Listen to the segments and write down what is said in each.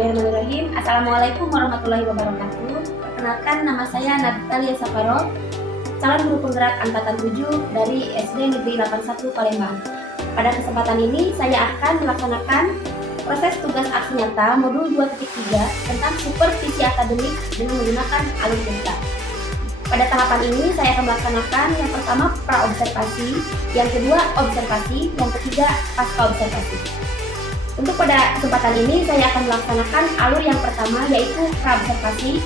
Bismillahirrahmanirrahim. Assalamualaikum warahmatullahi wabarakatuh. Perkenalkan, nama saya Natalia Saparov, calon guru penggerak angkatan 7 dari SD Negeri 81 Palembang. Pada kesempatan ini saya akan melaksanakan proses tugas aksi nyata modul 2.3 tentang supervisi akademik dengan menggunakan alur cerita. Pada tahapan ini saya akan melaksanakan yang pertama pra-observasi, yang kedua observasi, yang ketiga pasca-observasi. Untuk pada kesempatan ini saya akan melaksanakan alur yang pertama, yaitu pra-observasi.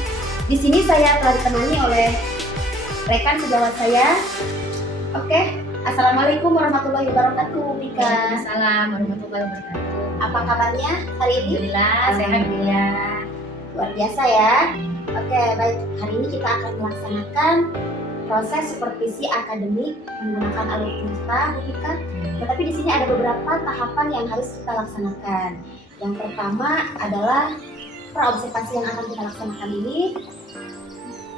Di sini saya telah ditemani oleh rekan sejawat saya. Oke, Assalamualaikum warahmatullahi wabarakatuh, Bika. Waalaikumsalam warahmatullahi wabarakatuh. Apa kabarnya hari ini? Alhamdulillah, sehat ya. Luar biasa ya. Oke, baik. Hari ini kita akan melaksanakan proses supervisi akademik menggunakan alur cerita, Bika. Tetapi di sini ada beberapa tahapan yang harus kita laksanakan. Yang pertama adalah pra-observasi yang akan kita laksanakan ini.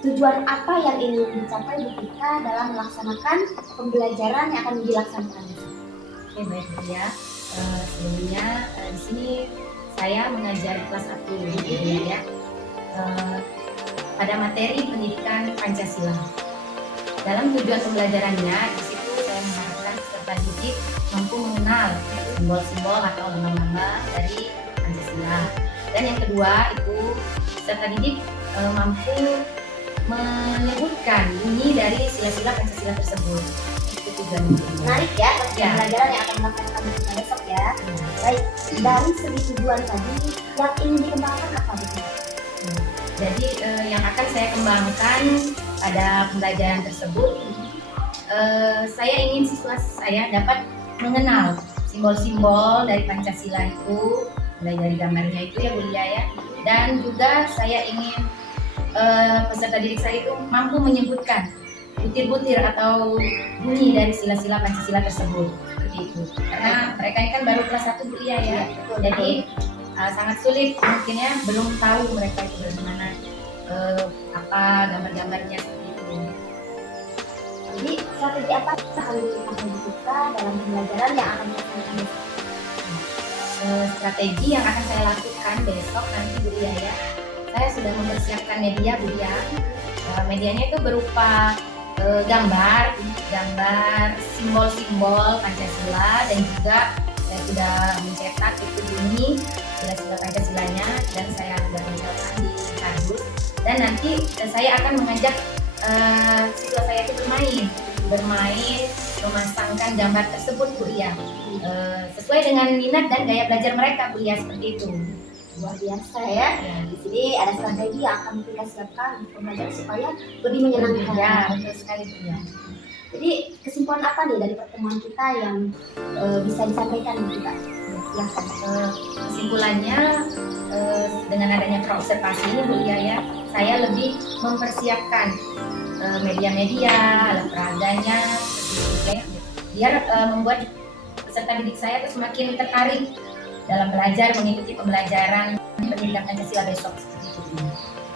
Tujuan apa yang ingin dicapai Bu Tika dalam melaksanakan pembelajaran yang akan dilaksanakan? Oke, baik Bu ya. Sebelumnya di sini saya mengajar kelas 1 ya. Pada materi pendidikan Pancasila. Dalam tujuan pembelajarannya, di situ saya mengharapkan peserta didik mampu mengenal simbol-simbol atau lambang-lambang dari Pancasila. Dan yang kedua itu peserta didik mampu menyebutkan bunyi dari sila-sila Pancasila tersebut. Itu tujuannya. Menarik ya, pembelajaran yang akan dilaksanakan besok ya. Baik, dari segi tujuan tadi yang ingin dikembangkan apa Bu? Jadi yang akan saya kembangkan pada pembelajaran tersebut, saya ingin siswa saya dapat mengenal simbol-simbol dari Pancasila itu, mulai dari gambarnya itu ya Bu Lia ya. Dan juga saya ingin peserta didik saya itu mampu menyebutkan butir-butir atau bunyi dari sila-sila Pancasila tersebut, seperti itu. Karena mereka ini kan baru kelas 1 Bu Lia ya, jadi sangat sulit mungkin ya, belum tahu mereka itu bagaimana apa gambar-gambarnya seperti itu. Jadi strategi apa yang akan kita dalam pembelajaran yang akan dilaksanakan besok? Strategi yang akan saya lakukan besok nanti Bu Lia ya, saya sudah mempersiapkan media Bu Lia. Medianya itu berupa gambar simbol-simbol Pancasila, dan juga saya sudah mencetak itu bunyi sila-sila Pancasilanya, dan saya sudah mencetak di kardus. Dan nanti saya akan mengajak siswa saya itu bermain memasangkan gambar tersebut Bu Lia, sesuai dengan minat dan gaya belajar mereka Bu Lia, seperti itu. Luar biasa ya. Di sini ada strategi yang akan kita siapkan untuk pembelajaran supaya lebih menyenangkan. Ya, betul sekali Bu Lia. Jadi kesimpulan apa nih dari pertemuan kita yang bisa disampaikan kita? Silahkan. Kesimpulannya, dengan adanya pra-observasi ini Bu Lia ya, saya lebih mempersiapkan media-media, alat peraganya seperti itu ya, biar membuat peserta didik saya itu semakin tertarik dalam belajar, mengikuti pembelajaran pendidikan Pancasila besok, seperti itu.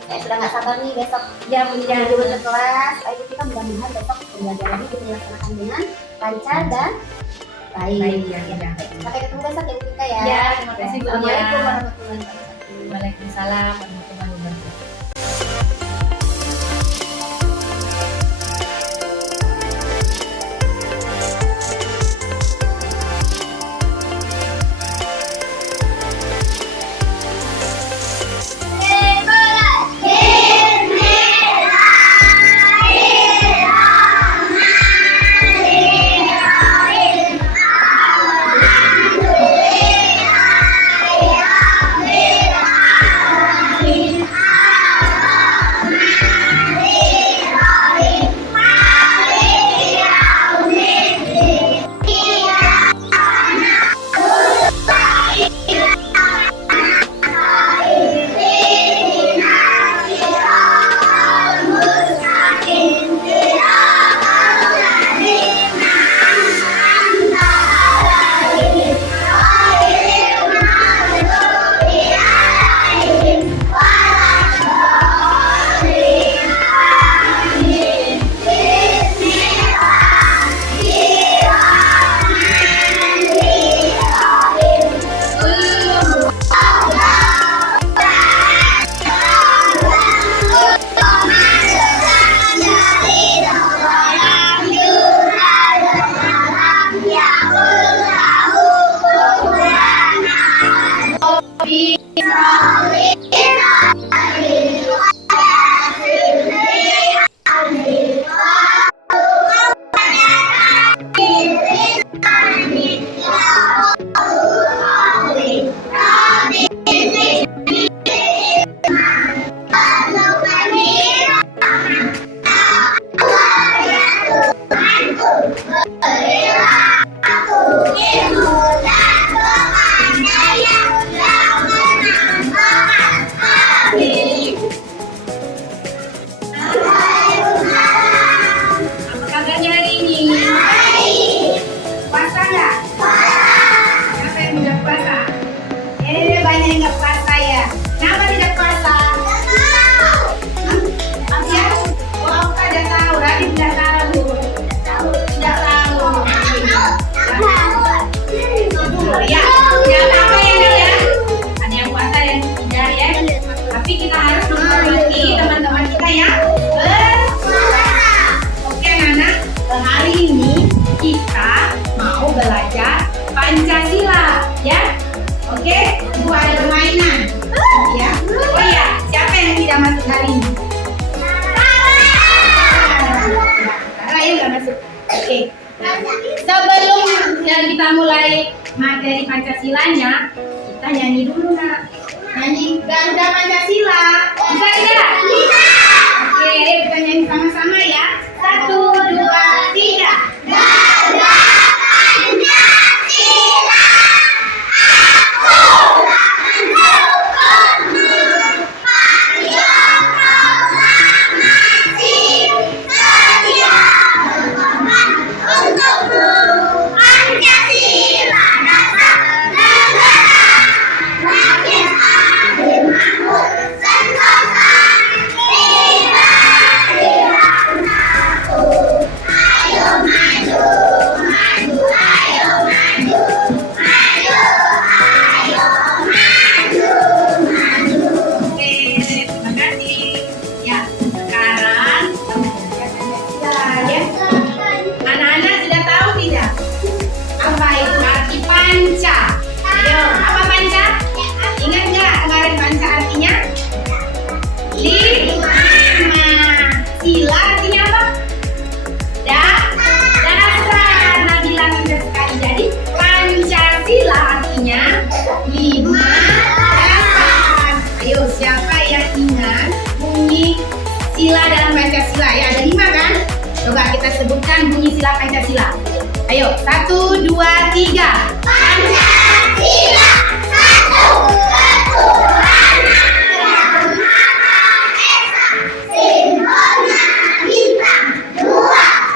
Saya sudah nggak sabar nih besok Ya Bu Lia, dulu ke kelas. Ayo kita mudah-mudahan besok pembelajaran ini dilaksanakan dengan lancar dan baik. ya. Sampai ketemu besok ya Bu Tika ya. Ya, terima kasih Bu Lia. Assalamualaikum warahmatullahi wabarakatuh. Waalaikumsalam warahmatullahi wabarakatuh. hari ini? Sarah ya nggak masuk. Oke. Sebelum kita mulai materi Pancasilanya, kita nyanyi dulu nak. Nyanyi Garuda Pancasila. Bisa tidak? Bisa. Oke, kita nyanyi sama-sama ya. 1, 2, 3. Garuda Pancasila. Aku mendukungmu. Ayo proklamasi. Sedia berkorban untukmu. Pancasila dasar negara. Rakyat adil makmur sentosa. Tidak satu. Ayo maju, maju, ayo maju. Maju, ayo maju, maju. Oke, terima kasih. Ya, sekarang ya. Anak-anak sudah tahu tidak? Apa itu arti panca? Ayo, apa panca? Ingat nggak kemarin panca artinya? 5. Sila artinya apa? Dasar. Nah, bilang indah sekali. Jadi Pancasila artinya 5 dasar. Ayo, siapa yang ingat bunyi sila dalam Pancasila? Ya, ada 5 kan? Coba kita sebutkan bunyi sila Pancasila. Ayo, 1, 2, 3. Pancasila. 1. Ketuhanan yang Maha Esa. Simbolnya bintang. 2.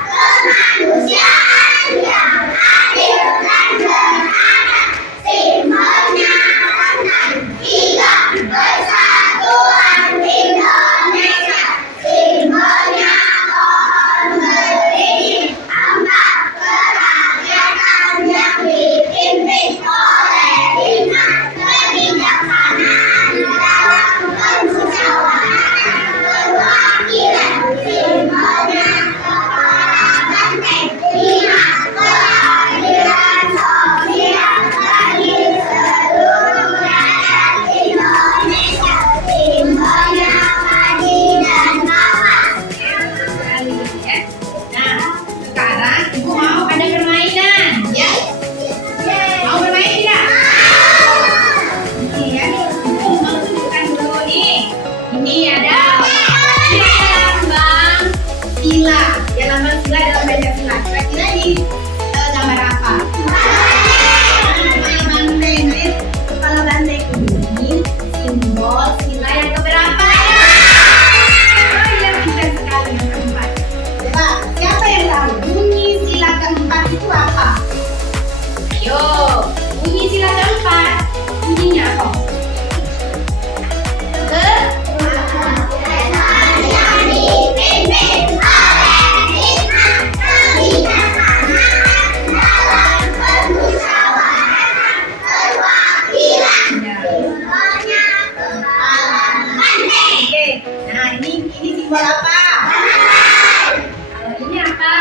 Kemanusiaan yang adil dan beradab. Simbolnya renang. 3. Persatuan Indonesia. Simbolnya pohon beringin. 4. Kerakyatan yang dipimpin oleh hikmat kebijaksanaan dalam permusyawaratan perwakilan. Simbolnya kepala banteng. 5. Keadilan sosial bagi seluruh rakyat Indonesia. Simbolnya padi dan kapas. Nah, sekarang ibu mau ada permainan, ya? Mau bermain tidak? Ini ya, ibu mau tunjukkan dulu nih. Ini ada lambang sila. Ya, lambang sila dalam Pancasila. Kira-kira di gambar apa? Banteng. Ayo, kepala banteng ini simbol sila yang keberapa? Oh iya, pintar sekali yang keempat. Coba, siapa yang tahu bunyi sila keempat itu apa? Ayo, bunyi sila keempat. Bunyinya apa? Yang dipimpin oleh hikmat kebijaksanaan dalam permusyawaratan perwakilan. Simbolnya kepala banteng. Oke, nah ini simbol apa? Kalau ini apa?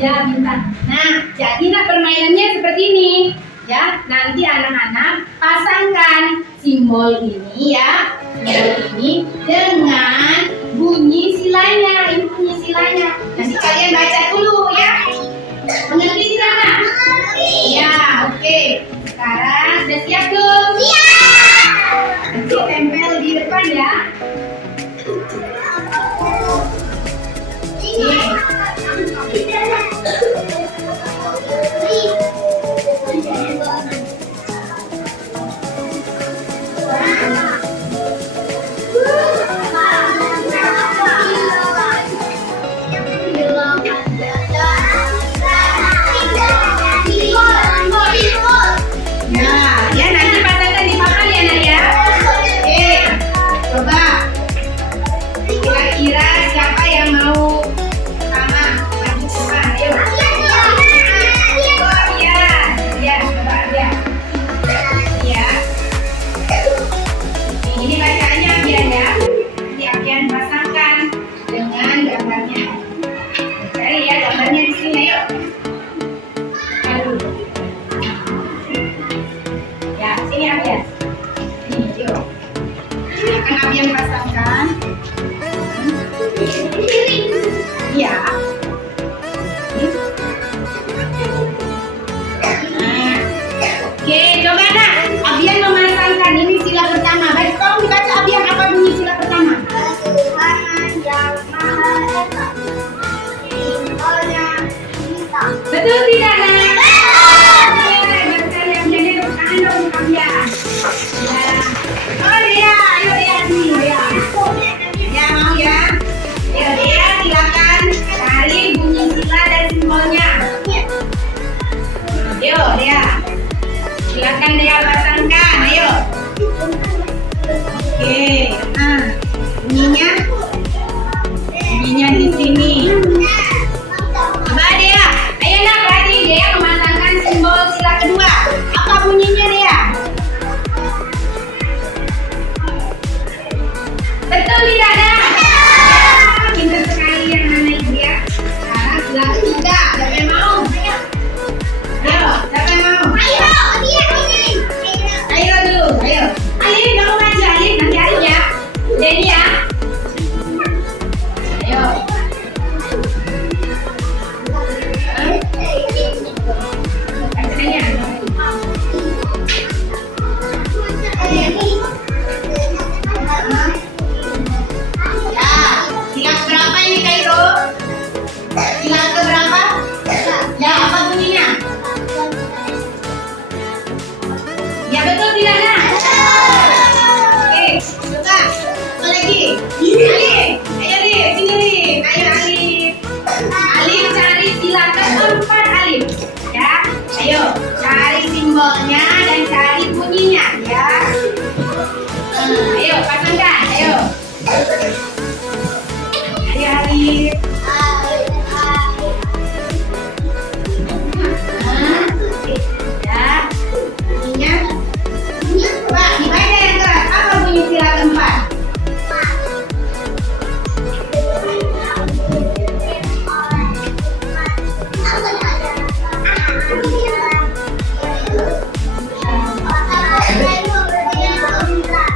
Ya, bintang. Nah, jadi permainannya seperti ini. Ya, nanti anak-anak pasangkan simbol ini ya, simbol ini dengan bunyi silanya. Ini bunyi silanya. Nanti kalian baca dulu ya. Mengerti tidak, Nak? Ya, oke. Sekarang sudah siap belum? Siap. Nanti tempel di depan ya. Nah, ya nanti Betul tidak, Nak? Hebat sekali Amia. Dia tepuk tangan dong untuk Amia. Ya. Oh dia, ayo dia nih, ya. Ya mau ya? Ayo dia, silakan cari bunyi sila dan simbolnya. Ayo dia, silakan dia pasangkan. Ayo. Oke, nah bunyinya di sini. Coba dia, ayo nak perhatiin dia memasangkan simbol sila kedua. Apa bunyinya dia? Betul tidak ada? Pintar sekali yang mana ibu ya. Sekarang sila ketiga, siapa yang mau? Ayo, siapa yang mau? Ayo dulu, ayo. Alif, kamu maju Alif, nanti Alif ya. Jadi ya. Ayo. Bacanya. Ya, sila berapa ini Kairo? Sila keberapa? Ya, apa bunyinya? Ya betul tidak nak? Oke, coba. Apa lagi? Alif, ayo Alif, sini Alif. Ayo Alif. Alif cari sila keempat Alif. Ya, ayo cari simbolnya dan cari bunyinya ya. Ayo pasangkan, ayo. Ayo Alif. Ya, bunyinya. Coba dibaca yang keras. Apa bunyi sila keempat?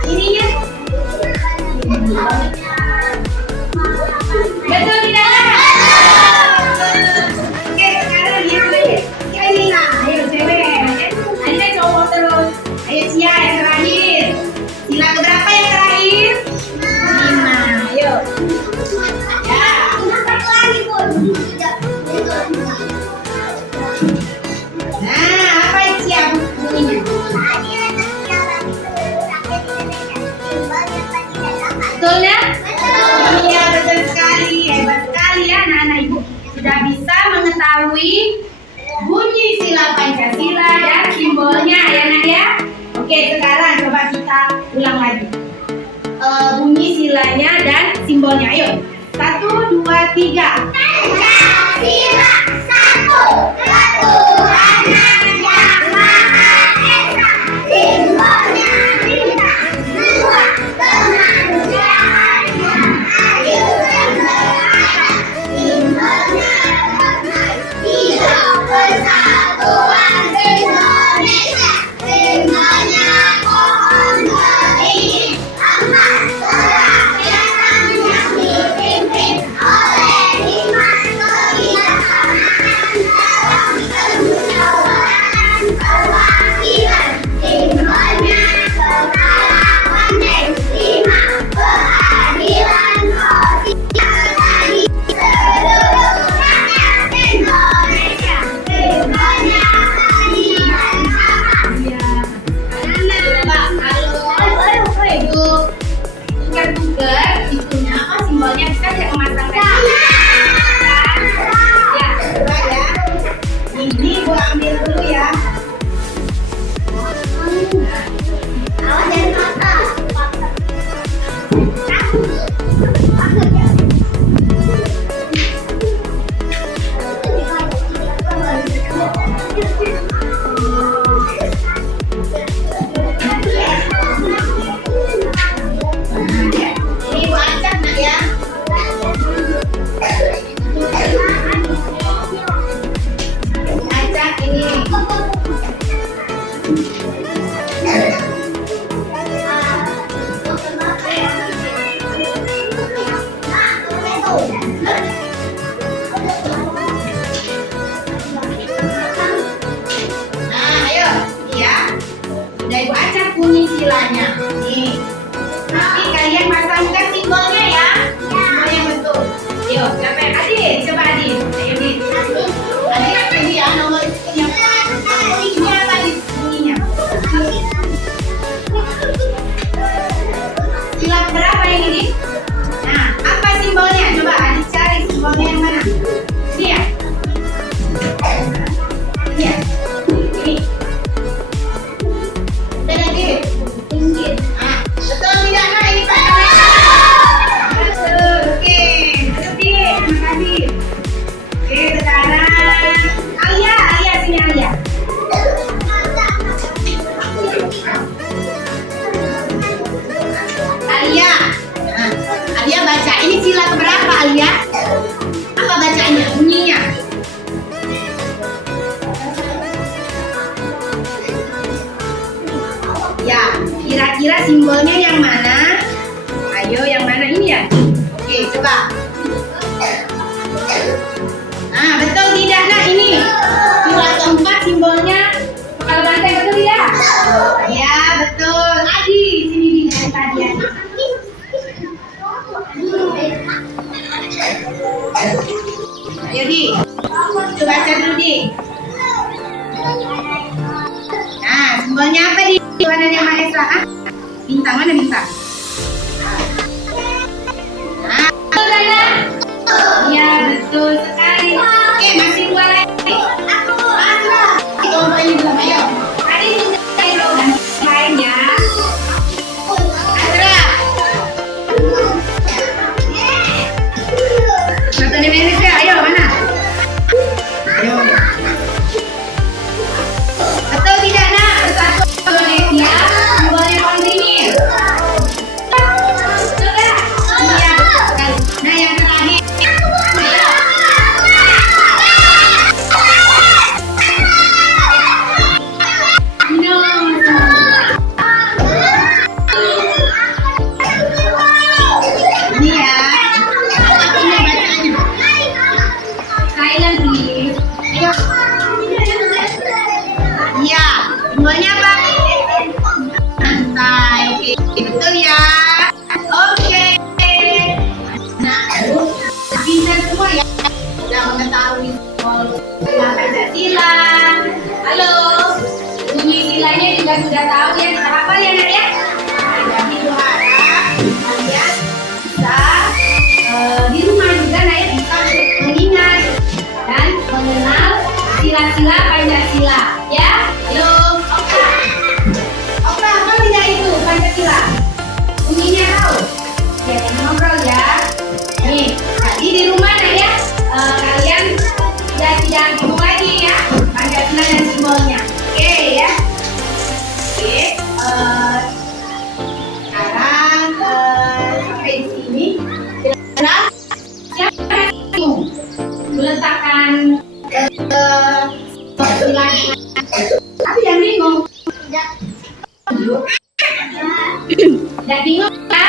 Ininya. Betul tidak? Oke, sekarang yang Alif. Ini lah, ayo cewek. Alif cowok terus. Ayo Cia yang terakhir. Sila keberapa yang terakhir? 5. Ayo. Ya. Nah, apa yang Cia bunyinya? Betul ya? Iya, betul sekali. Hebat sekali ya anak-anak ibu. Sudah bisa mengetahui bunyi sila Pancasila dan simbolnya ya nak ya. Oke, sekarang coba kita ulang lagi. Bunyi silanya dan simbolnya. Ayo. 1, 2, 3. Pancasila satu, ketuhanan yang maha esa, simbolnya bintang, 2, kemanusiaan yang adil dan beradab, simbolnya rahmat, 3, persatuan Indonesia, simbolnya pohon beringin, 4, kerakyatan yang dipimpin oleh hikmat kebijaksanaan dalam kemusyawaratan perwakilan, simbolnya kepala banteng, 5, keadilan sosial bagi seluruh rakyat Indonesia, simbolnya keadilan sama. Coba kalau ibu tukar-tukar itunya apa simbolnya bisa tidak memasangkan? Ya, coba ya. Ini gua ambil dulu ya. Awas jangan patah. Ini gua acak nak ya. Acak ini. Nah, ayo, ya. Udah ibu acak bunyi silanya. Nih. Nanti kalian pasangkan simbolnya ya. Simbolnya betul. Yuk, siapa yang Adit? Coba Adit. Ayo Adit. Adit, ini ya. Kira-kira simbolnya yang mana? Ayo, yang mana ini ya? Oke, coba. Nah, betul tidak? Nah, ini sila keempat simbolnya kalau banteng, betul tidak? Ya, betul. Adi, sini di tadi ya. Ayo Di, coba baca dulu Di. Nah, simbolnya apa Di? Mana yang Maha Esa? Ah? Bintang, mana bintang? Nah, betul Dana? Iya, betul sekali. Oke, masih dua lagi. Ini belum, ayo. Tadi sudah belum, lain ya. Asra. Satu Indonesia, ayo mana? Ayo. Betul tidak nak? Bersatu Indonesia, simbolnya pohon beringin. Betul tak? Iya, betul sekali. Nah, yang terakhir. Ayo. Ini ya. Ini bacaannya. Silent please. Ayo. Iya, simbolnya apa? Santai. Oke, betul ya. Oke. Nah, pintar semua ya. Sudah mengetahui simbol Pancasila. Halo. Bunyi silanya juga sudah tahu ya. Sudah hafal ya nak ya? Jadi berharap kalian bisa di rumah juga nak ya bisa mengingat dan mengenal sila-sila Pancasila ya. Halo, Oka. Oka, apa tidak itu Pancasila? Bunyinya tahu? Ya, ngobrol ya. Nih, tadi di rumah nak ya kalian sudah tidak bingung lagi ya Pancasila dan simbolnya. Oke ya. Oke, sekarang sampai di sini. Kira-kira siapa yang bingung meletakkan sila? Tapi yang bingung. Tidak bingung ya?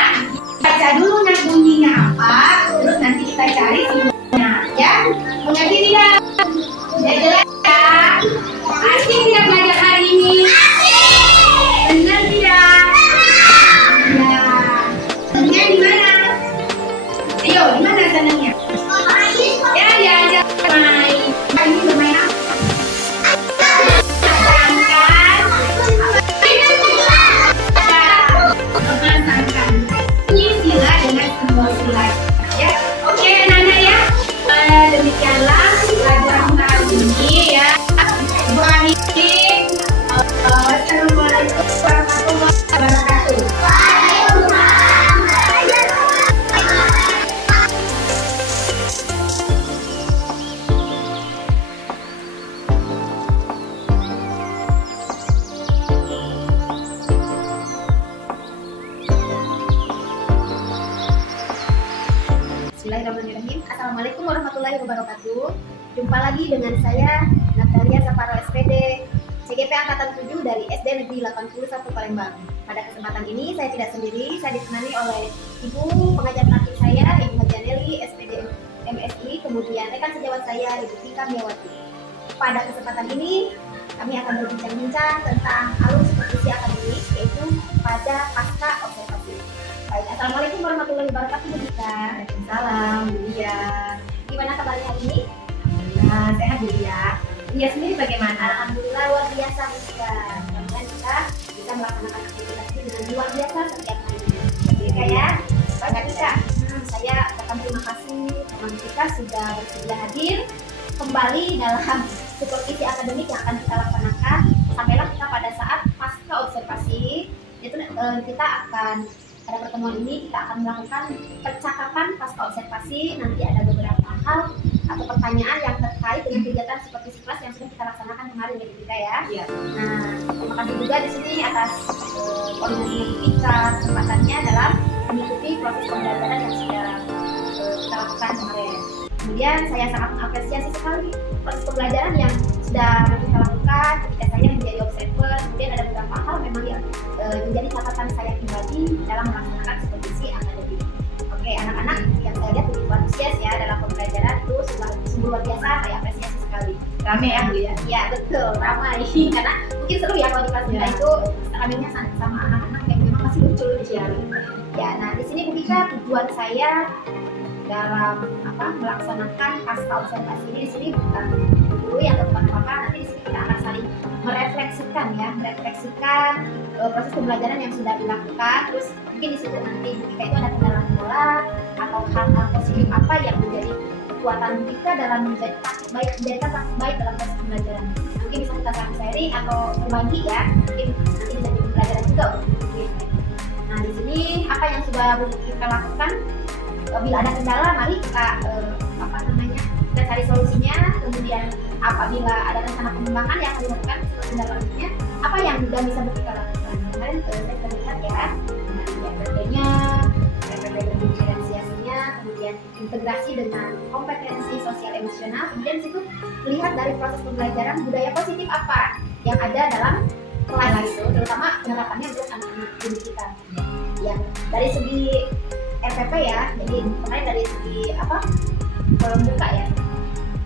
Baca dulu nak bunyinya apa, terus nanti kita cari simbolnya ya. Mengerti tidak? Sudah jelas ya? Asik tidak belajar hari ini? Benar tidak? Ya. Senangnya di mana? Ayo, di mana senangnya? Ya, diajak main. Ini bermain apa? Memasangkan bunyi sila dengan simbol sila ya. Oke Nana ya, demikianlah pelajaran hari ini ya. Ibu Ani, wassalamualaikum warahmatullahi wabarakatuh. Bismillahirrahmanirrahim. Assalamualaikum warahmatullahi wabarakatuh. Jumpa lagi dengan saya Natalia Saparo SPD CGP Angkatan 7 dari SD Negeri 81 Palembang. Pada kesempatan ini saya tidak sendiri, saya ditemani oleh Ibu pengajar praktik saya, Ibu Hajaneli SPD MSI, kemudian rekan sejawat saya Ibu Tika Miawati. Pada kesempatan ini kami akan berbincang-bincang tentang alur supervisi akademik, yaitu pada pasca observasi. Baik, assalamualaikum warahmatullahi wabarakatuh Bu Tika. Waalaikumsalam, Bu Lia. Gimana kabarnya hari ini? Alhamdulillah, sehat Bu Lia. Lia sendiri bagaimana? Alhamdulillah luar biasa Bu Tika. Mudah-mudahan kita bisa melaksanakan aktivitas ini dengan luar biasa setiap hari. Bu Tika ya, Pak Tika. Saya ucapkan terima kasih teman kita sudah bersedia hadir kembali dalam supervisi akademik yang akan kita laksanakan. Sampailah kita pada saat pasca observasi, itu kita akan pada pertemuan ini kita akan melakukan percakapan pasca observasi. Nanti ada beberapa hal atau pertanyaan yang terkait dengan kegiatan supervisi kelas yang sudah kita laksanakan kemarin ya kita ya. Iya. Nah, terima kasih juga di sini atas koordinasi kita kesempatannya dalam mengikuti proses pembelajaran yang sudah kita lakukan kemarin. Kemudian saya sangat mengapresiasi sekali proses pembelajaran yang sudah kita lakukan ketika saya menjadi observer. Kemudian ada beberapa hal memang yang menjadi catatan saya pribadi dalam melaksanakan supervisi akademik. Oke, anak-anak yang saya lihat begitu antusias ya dalam pembelajaran itu sungguh luar biasa, saya apresiasi sekali. Rame ya Bu ya? Ya betul, ramai karena mungkin seru ya kalau di kelas kita itu ramainya sama anak-anak yang memang masih lucu-lucu ya. Ya, nah di sini Bu Tika, tujuan saya dalam melaksanakan pasca observasi ini di sini bukan dulu yang teman apa nanti di sini kita akan saling merefleksikan proses pembelajaran yang sudah dilakukan, terus mungkin di situ nanti Bu Tika itu ada kendala-kendala atau hal-hal positif apa yang menjadi kekuatan Bu Tika dalam menjadi praktik baik dalam proses pembelajaran. Mungkin bisa kita saling sharing atau berbagi ya, mungkin nanti bisa jadi pembelajaran juga untuk Bu Tika. Nah di sini apa yang sudah Bu Tika lakukan, bila ada kendala mari kita kita cari solusinya. Kemudian apabila ada rencana pengembangan yang akan dilakukan tindak lanjutnya, apa yang juga bisa kita lakukan. Kemarin saya lihat ya, RPP-nya, RPP diferensiasinya, kemudian integrasi dengan kompetensi sosial emosional, kemudian situ melihat dari proses pembelajaran budaya positif apa yang ada dalam kelas itu, terutama penerapannya untuk anak-anak didik kita. Ya, dari segi RPP ya, jadi kemarin dari segi kolom buka ya,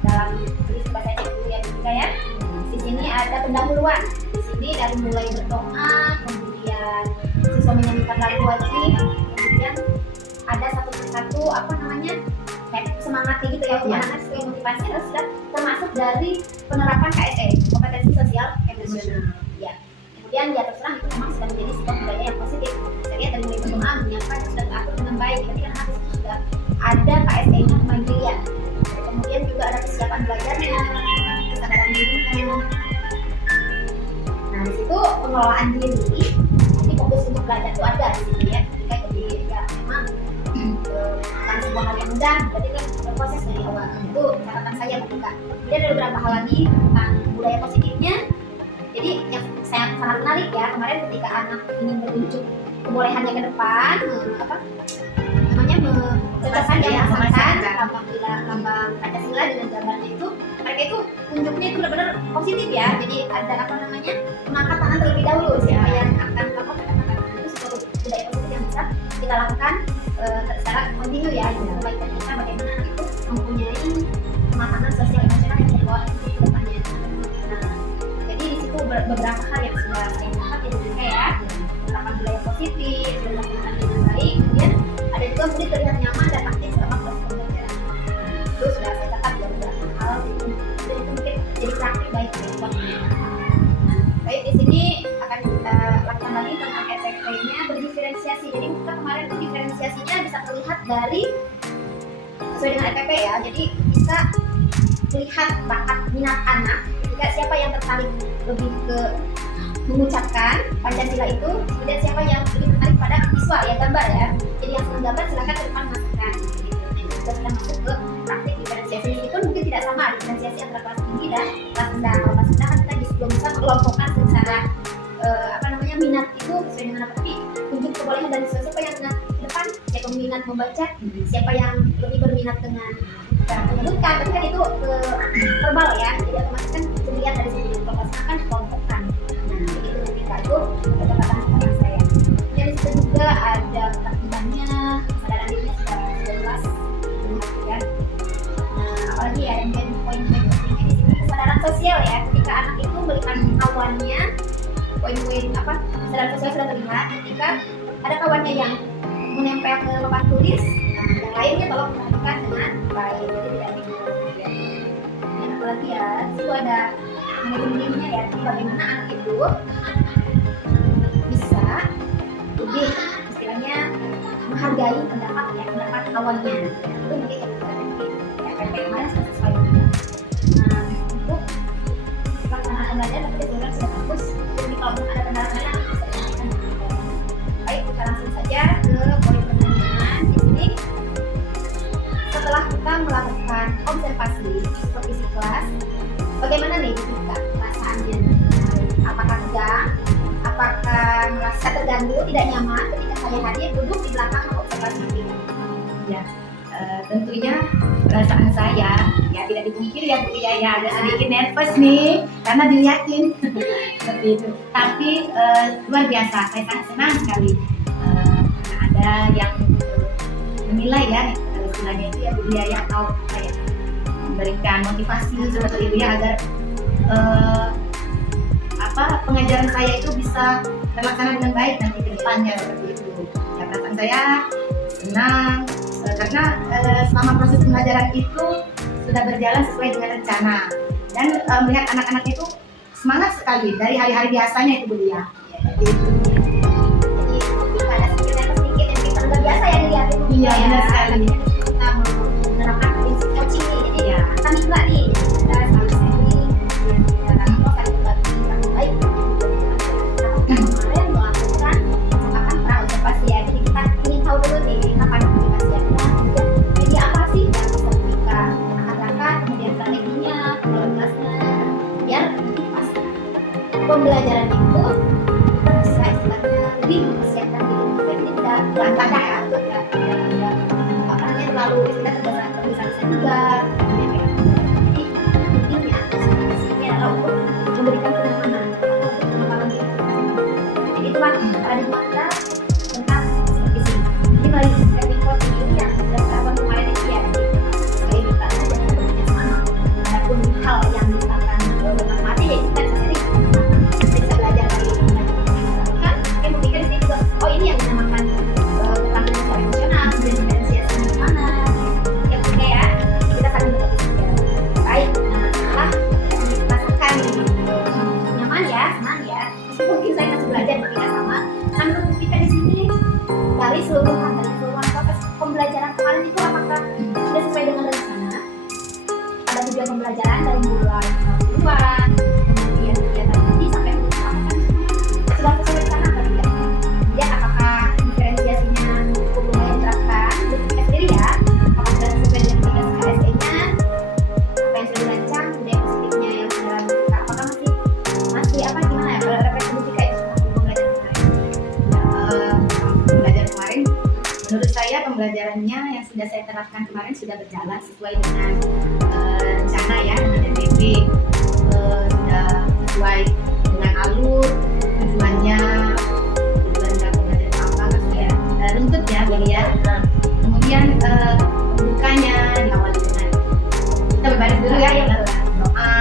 dalam tulis bahasa dulu ya juga ya. Di sini ada pendahuluan. Di sini dari mulai berdoa, kemudian siswa menyanyikan lagu wajib, kemudian ada satu persatu kayak semangatnya gitu ya, anak-anak sesuai motivasi, terus sudah termasuk dari penerapan KSE, kompetensi sosial emosional. Ya. Kemudian ya terserah itu memang sudah menjadi sebuah budaya yang positif. Saya lihat dari mulai berdoa menyiapkan sudah teratur dengan baik, jadi kan harus sudah ada KSE-nya kemandirian. Kemudian juga ada kesiapan belajarnya, kesadaran dirinya. Nah di situ pengelolaan diri, nanti fokus untuk belajar itu ada di sini ya. Jadi ya memang bukan sebuah hal yang mudah, berarti kan berproses dari awal. Itu catatan saya buka. Kemudian ada beberapa hal lagi tentang budaya positifnya. Jadi yang sangat menarik ya, kemarin ketika anak ingin berunjuk kebolehannya ke depan, mencetakkan yang memasangkan lambang Pancasila dengan gambarnya itu, mereka itu unjuknya itu benar-benar positif ya. Jadi ada mengangkat tangan terlebih dahulu siapa yang akan melakukan itu sesuatu budaya positif yang bisa kita lakukan secara kontinu ya, untuk kebaikan kita bagaimana itu mempunyai kematangan sosial emosional yang dibawa ke depannya. Nah, jadi di situ beberapa hal yang sudah saya catat ya juga ya, penerapan budaya positif dan melakukan dengan baik. Kemudian ada juga murid terlihat nyaman dan aktif selama proses pembelajaran. Itu sudah saya catat ya beberapa hal itu, dan itu mungkin jadi praktik baik buat baik. Di sini akan kita lakukan lagi tentang RPP-nya berdiferensiasi. Jadi kita kemarin itu diferensiasinya bisa terlihat dari sesuai dengan RPP ya. Jadi bisa melihat bakat minat anak, ketika siapa yang tertarik lebih ke mengucapkan Pancasila itu, kemudian siapa yang lebih tertarik pada visual ya, gambar ya. Jadi yang senang gambar silakan ke depan masukkan. Itu sudah masuk ke praktik diferensiasi. Itu mungkin tidak sama diferensiasi antara kelas tinggi dan kelas rendah. Kalau kelas rendah kan kita belum bisa mengelompokkan secara minat itu sesuai dengan apa, tapi tunjuk kebolehan dari siapa yang minat ke depan, siapa minat membaca, siapa yang lebih berminat dengan menyebutkan, tapi kan itu verbal ya, jadi otomatis kan dilihat dari segi kelompok kan kelompokkan. Nah begitu nanti itu catatan saya. Jadi itu juga ada ketertibannya, kesadaran dirinya sudah jelas ya. Nah apalagi ya yang jadi poin-poin pentingnya di sini kesadaran sosial ya, ketika anak itu melihat kawannya, poin-poin kesadaran sosial sudah terlihat ketika ada kawannya yang menempel ke papan tulis, yang lainnya tolong perhatikan dengan baik, jadi tidak bingung ya. Dan apalagi ya, itu ada manajemennya ya, bagaimana anak itu bisa lebih istilahnya menghargai pendapat kawannya. Itu mungkin yang RPP kemarin sudah sesuai. Nah untuk pelaksanaan belajar tapi sebenarnya sudah bagus. Jadi kalau ada kendala-kendala bisa dilakukan. Baik, kita langsung saja ke poin pertanyaan di sini. Setelah kita melakukan observasi supervisi kelas, bagaimana nih kita perasaannya? Apakah tegang? Apakah merasa terganggu, tidak nyaman ketika saya hadir duduk di belakang observasi ini? Ya, Tentunya perasaan saya ya tidak dipungkiri ya Bu Lia ya, agak sedikit nervous nih karena dilihatin seperti itu. Tapi luar biasa, saya sangat senang sekali karena ada yang menilai ya istilahnya itu ya Bu Lia ya, atau kayak memberikan motivasi seperti itu ya, agar pengajaran saya itu bisa terlaksana dengan baik nanti ke depannya seperti itu. Ya, perasaan saya senang karena selama proses pembelajaran itu sudah berjalan sesuai dengan rencana, dan melihat anak-anak itu semangat sekali dari hari-hari biasanya itu Bu Lia. Jadi ada sedikit yang kita nggak biasa ya dilihat itu. Iya, benar sekali. Kita menerapkan prinsip coaching nih, jadi Iya. kami juga nih kita saling sharing, kemudian kita saling berbagi yang baik. Kemarin melakukan akan pra-observasi ya, jadi kita ingin tahu dulu nih kapan aplikasinya, kemudian media apa sih yang bisa kita akan kemudian strateginya, prioritasnya, biar nanti pas pembelajaran itu bisa istilahnya lebih mempersiapkan diri, jadi tidak berantakan ya, tidak apa namanya terlalu kita tergesa-gesa juga. Jadi intinya sebenarnya adalah untuk memberikan kenyamanan atau untuk pengembangan diri. Jadi itulah paradigma kita tentang supervisi. Jadi melalui stepping point ini yang sudah kita kemarin itu ya, jadi kita saja bekerja sama. Adapun hal yang misalkan bermanfaat ya kita bisa belajar dari kan mungkin berpikir di sini juga, oh ini yang dinamakan keterampilan secara emosional, kemudian diferensiasi mana yang punya ya, kita saling bekerja baik. Nah setelah dirasakan nyaman ya, senang ya, meskipun mungkin saya masih belajar bekerja sama, nah menurut kita di sini dari seluruh proses pembelajaran kemarin itu apakah sudah sesuai dengan rencana? Ada tujuan pembelajaran dari mulai tujuan, kemudian kegiatan ini sampai apakah sudah sesuai rencana atau tidak? Kemudian apakah diferensiasinya cukup lumayan diterapkan untuk kita sendiri ya? Apakah sudah sesuai dengan tugas KSE-nya? Apa yang sudah dirancang, kemudian positifnya yang sudah kita, apakah masih apa gimana ya? Kalau refleksi kita itu pembelajaran kemarin. Pembelajaran kemarin, menurut saya pembelajarannya yang sudah saya terapkan kemarin sudah berjalan sesuai dengan rencana ya, dengan NTP, sudah sesuai dengan alur tujuannya, tujuan dari pembelajaran apa kan ya, runtut ya Bu Lia. Kemudian pembukanya diawali dengan kita berbaris dulu ya, berdoa,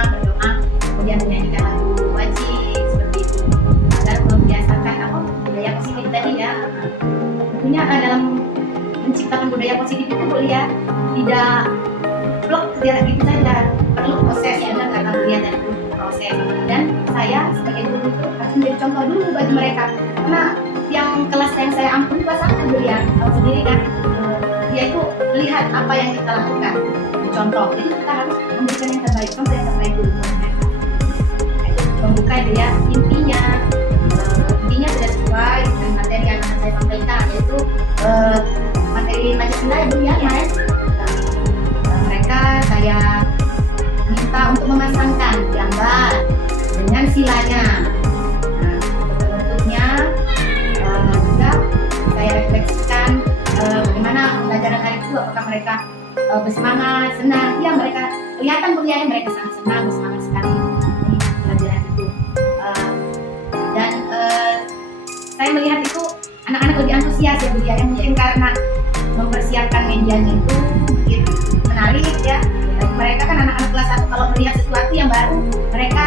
kemudian menyanyikan lagu wajib seperti itu, agar membiasakan budaya positif tadi ya. Tentunya dalam menciptakan budaya positif itu Bu Lia tidak blok kegiatan itu saja, perlu proses ya, kata Bu Lia tadi, proses. Dan saya sebagai guru itu harus menjadi contoh dulu bagi mereka, karena yang kelas yang saya ampuni pasangan Bu Lia tahu sendiri kan, dia itu melihat apa yang kita lakukan, contoh. Jadi kita harus memberikan yang terbaik, contoh yang terbaik dulu buat mereka. Itu pembuka dia intinya sudah sesuai dengan materi yang akan saya sampaikan, yaitu materi Pancasila ya Bu Lia kemarin. Mereka saya minta untuk memasangkan gambar dengan silanya. Bentuknya juga saya refleksikan bagaimana pembelajaran hari itu, apakah mereka bersemangat, senang. Ya mereka kelihatan Bu Lia, mereka sangat senang, bersemangat sekali di pembelajaran itu. Dan saya melihat itu anak-anak lebih antusias ya Bu Lia, yang mungkin karena mempersiapkan medianya itu mungkin menarik ya. Dan mereka kan anak-anak kelas 1 kalau melihat sesuatu yang baru, mereka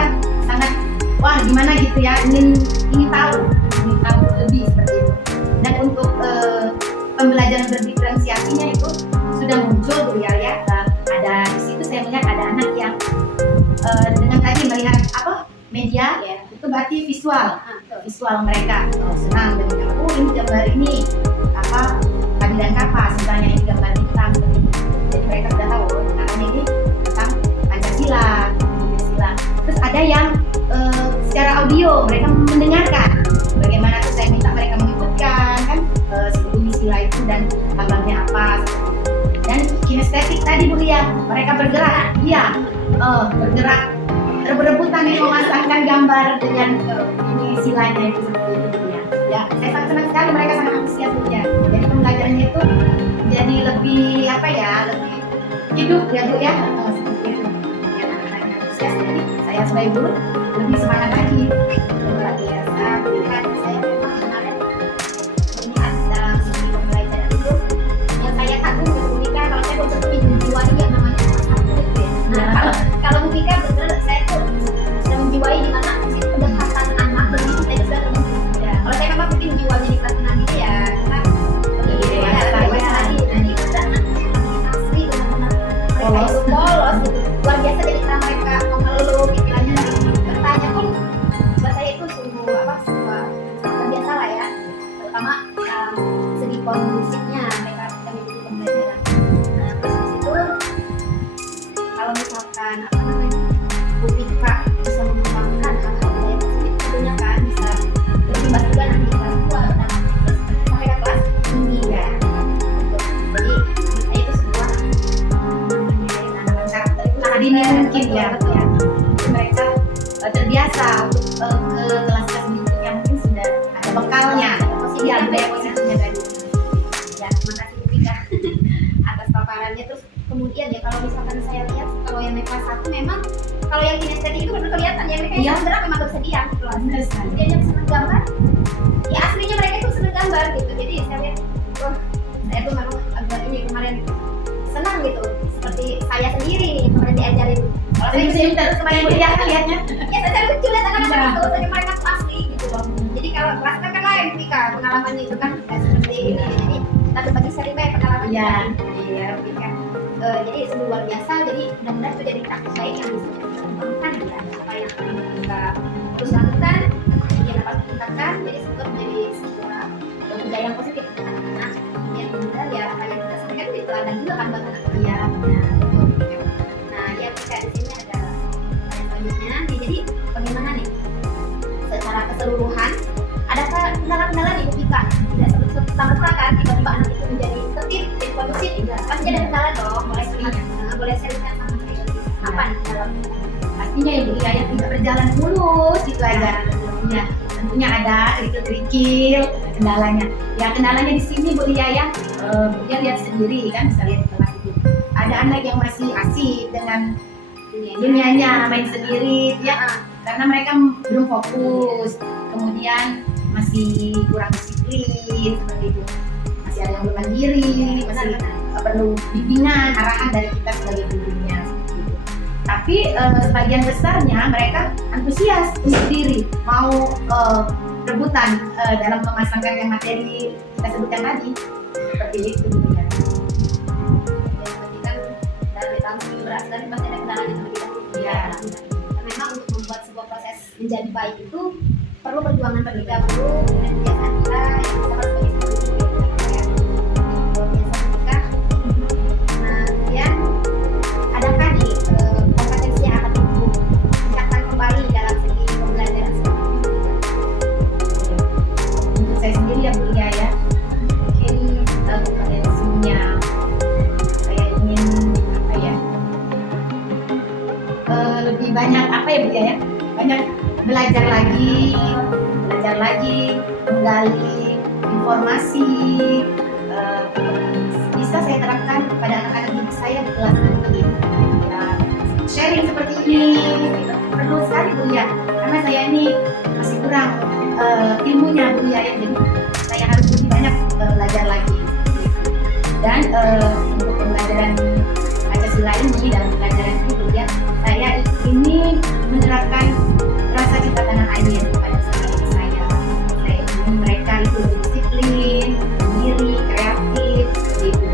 sangat wah gimana gitu ya, ingin tahu lebih seperti itu. Dan untuk pembelajaran berdiferensiasinya itu sudah muncul Bu Lia ya. Ada di situ saya melihat ada anak yang dengan tadi melihat media ya, itu berarti visual mereka senang dengan ini gambar ini tadi dan kapas, misalnya ini gambar hitam seperti itu. Jadi mereka sudah tahu namanya ini tentang Pancasila. Terus ada yang secara audio mereka mendengarkan, bagaimana tuh saya minta mereka mengikutkan kan sebelum sila itu dan tambangnya apa seperti itu. Dan kinestetik tadi Bu Lia, mereka bergerak, iya bergerak, berebutan nih memasangkan gambar dengan ini silanya itu seperti itu ya. Ya, saya sangat senang sekali, mereka sangat antusias ya. Jadi pembelajarannya itu jadi lebih apa ya, lebih hidup ya Bu ya. Seperti itu ya, anak-anak antusias. Jadi saya sebagai guru lebih semangat lagi. Luar biasa. Lihat saya memang kemarin melihat dalam segi pembelajaran itu yang saya kagum di Bu Mika, kalau saya betul-betul menjiwai yang namanya kelas 1 gitu ya. Nah, kalau Bu Mika benar saya tuh sudah menjiwai di mana sih pendekatan anak begitu saya sudah ya. Kalau saya memang mungkin menjiwainya di kelas 6 gitu ya. Kita lebih dewasa lagi. Nah, ini udah anak asli benar-benar mereka itu polos gitu. Luar biasa jadi cara mereka mengeluh pikirannya bertanya pun buat saya itu sungguh sebuah luar biasa lah ya, terutama segi kondusinya mereka mengikuti pembelajaran. Nah terus di situ kalau misalkan Bu Mika bisa mengembangkan hal-hal budaya positif tentunya kan bisa berimbas juga nanti di kelas 2 dan terus sampai ke kelas tinggi ya. Jadi menurut saya itu sebuah Penanaman karakter itu sangat dini mungkin ya. betul. Mereka terbiasa untuk ke kelas-kelas berikutnya mungkin sudah ada bekalnya. Ya, budaya positifnya tadi. Ya, terima kasih Bu Mika atas paparannya. Terus kemudian ya kalau misalkan saya lihat kalau yang naik kelas 1 memang kalau yang kinestetik itu benar kelihatan ya mereka yang gerak memang gak bisa diam gitu loh. Benar sekali. Dia yang senang gambar, ya aslinya mereka itu senang gambar gitu. Jadi saya lihat, wah saya tuh memang agak ini kemarin senang gitu. Seperti saya sendiri kemarin diajarin. Kalau saya Jadi pintar kemarin kuliah kan lihatnya. ya saya lucu lihat anak-anak Iya. itu, tapi mereka tuh asli gitu loh. Jadi kalau kelas kan lain ketika pengalamannya itu kan tidak seperti ini. Jadi kita berbagi sharing baik pengalamannya. Iya. Iya, Mika. Jadi sungguh luar biasa. Jadi mudah-mudahan itu jadi praktik baik yang bisa kita kembangkan ya. Apa yang kita terus lakukan, yang dapat kita tingkatkan. Jadi semoga menjadi sebuah budaya yang positif untuk anak-anak. Yang kemudian ya apa yang kita sampaikan itu teladan juga kan buat anak-anak. Iya, betul. Nah, ya Mika di sini ada pertanyaan selanjutnya. Jadi bagaimana nih secara keseluruhan? Adakah kendala-kendala nih Bu Mika? Tidak serta-merta kan tiba-tiba anak itu menjadi tertib, jadi kondusif. Pasti ada kendala dong. Boleh sharingkan sama saya. Apa nih kendala? Pastinya ya Bu ya, yang tidak berjalan mulus itu aja. Ya, tentunya ada kerikil-kerikil kendalanya. Ya kendalanya di sini Bu Lia ya, Bu Lia lihat sendiri kan, bisa lihat di kelas itu. Ada anak yang masih asik dengan dunianya, main sendiri ya, karena mereka belum fokus, kemudian masih kurang disiplin seperti itu, masih ada yang belum mandiri, masih perlu bimbingan arahan dari kita sebagai gurunya seperti itu. Tapi sebagian besarnya mereka antusias untuk diri, mau rebutan dalam memasangkan yang materi kita sebutkan tadi seperti itu ya. Berarti kan dari tahun keberhasilan pasti ada kendalanya terlebih dahulu. Iya. Dan memang untuk membuat sebuah proses menjadi baik itu perlu perjuangan terlebih dahulu dan kebiasaan kita yang bisa harus bagi sesuatu ya. Luar biasa ketika. Nah kemudian adakah nih kompetensi yang akan tumbuh tingkatkan kembali dalam segi pembelajaran seperti ini? Untuk saya sendiri ya Bu Lia ya, mungkin kompetensinya saya ingin apa ya, lebih banyak apa ya Bu Lia ya, banyak belajar lagi, menggali informasi, bisa saya terapkan pada anak-anak didik saya di kelas nanti. Ya, sharing seperti ini itu perlu sekali Bu Lia, karena saya ini masih kurang ilmunya Bu Lia ya, jadi saya harus lebih banyak belajar lagi. Dan untuk pembelajaran Pancasila ini, dalam pembelajaran ini Bu Lia, saya ingin menerapkan rasa cinta tanah air kepada siswa saya. Saya ingin mereka itu disiplin, mandiri, kreatif, gitu,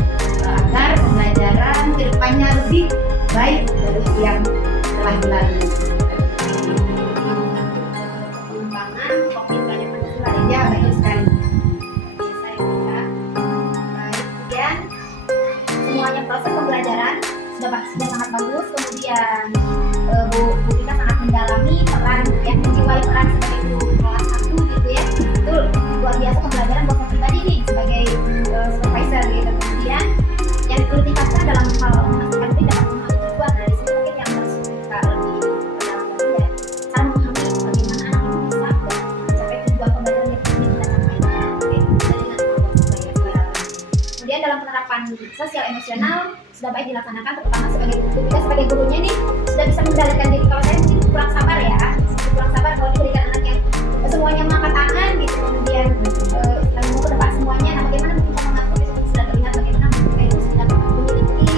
agar pembelajaran kedepannya lebih baik dari yang telah dilalui. Pengembangan komitmen Pancasila Ya, baik sekali. saya kira baik. Kemudian semuanya proses pembelajaran sudah sangat bagus. Kemudian Bu Mika sangat mendalami peran ya, menjiwai peran sebagai guru kelas 1 gitu ya. Itu luar biasa pembelajaran buat saya pribadi nih sebagai supervisor gitu. Kemudian yang perlu ditingkatkan dalam hal memastikan diri dapat memahami tujuan. Nah, di sini mungkin yang harus kita lebih dalam lagi ya, cara memahami bagaimana anak itu bisa mencapai tujuan pembelajaran yang ingin kita sampaikan. Oke, kita dengan kemampuan saya. Kemudian dalam penerapan pendidikan sosial emosional sudah baik dilaksanakan, terutama kita sebagai gurunya nih sudah bisa mengendalikan diri. Kalau saya mungkin kurang sabar ya, kurang sabar kalau diberikan anak yang semuanya mengangkat tangan gitu, kemudian lalu mau ke depan semuanya. Nah, bagaimana kita mengatur itu sudah terlihat bagaimana mereka itu sudah memiliki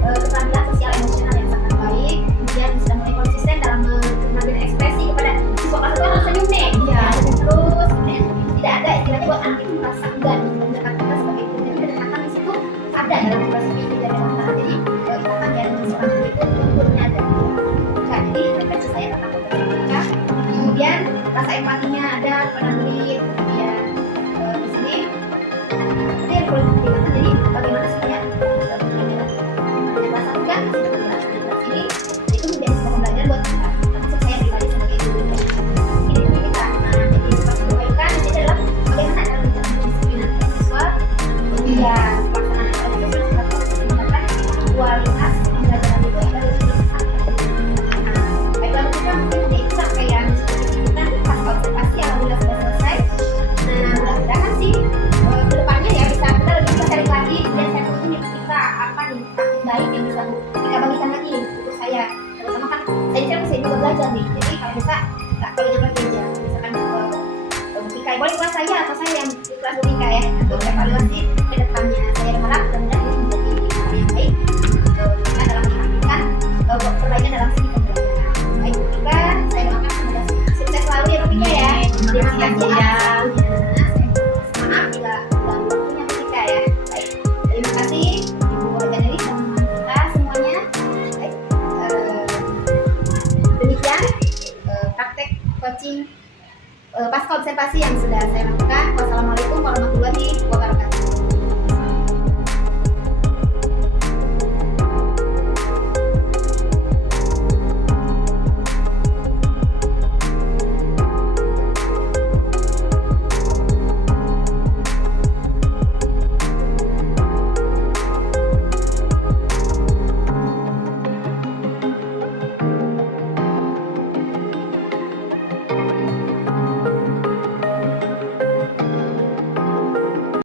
keterampilan sosial emosional yang sangat baik, kemudian sudah mulai konsisten dalam mengambil ekspresi kepada siswa kelas itu harus senyum nih, ya terus kemudian tidak ada istilahnya buat anak itu merasa enggan mendekat kita sebagai guru. Jadi kedekatan di situ ada dalam filosofi itu dari mana, jadi ikatan dari seorang guru itu tentunya ada. Nah, jadi refleksi saya tentang mereka, kemudian rasa empatinya ada kepada murid, kemudian di sini itu yang perlu diperhatikan. Jadi bagaimana supaya rasa enggan di sini itu menjadi sebuah pembelajaran buat kita, termasuk saya pribadi sebagai guru. Ini kita, nah jadi pas kebaikan itu adalah bagaimana cara mendisiplin siswa, kemudian pelaksanaan itu harus meningkatkan kualitas pembelajaran itu agar lebih cepat. Baiklah, kita mungkin itu sampai yang kita pas observasi alhamdulillah sudah selesai. Nah, mudah-mudahan sih kedepannya ya bisa kita lebih bisa sharing lagi, dan saya tunggu kita apa nih praktik baik yang bisa kita bagikan lagi untuk saya, terutama kan saya masih juga belajar nih, jadi kalau bisa nggak pengen lagi aja, misalkan Ika boleh kelas saya atau saya yang di kelas Ika ya untuk evaluasi ke depannya. Saya berharap mudah-mudahan ini menjadi hal yang baik kita dalam melakukan perbaikan dalam segi pembelajaran. Baik Ika, saya doakan semoga sukses selalu ya Ika ya. Terima kasih ya. Maaf bila waktunya Ika ya. Baik, terima kasih Ibu Janeli dan kita semuanya. Baik, demikian praktek coaching pasca observasi yang sudah saya lakukan. Wassalamualaikum warahmatullahi wabarakatuh.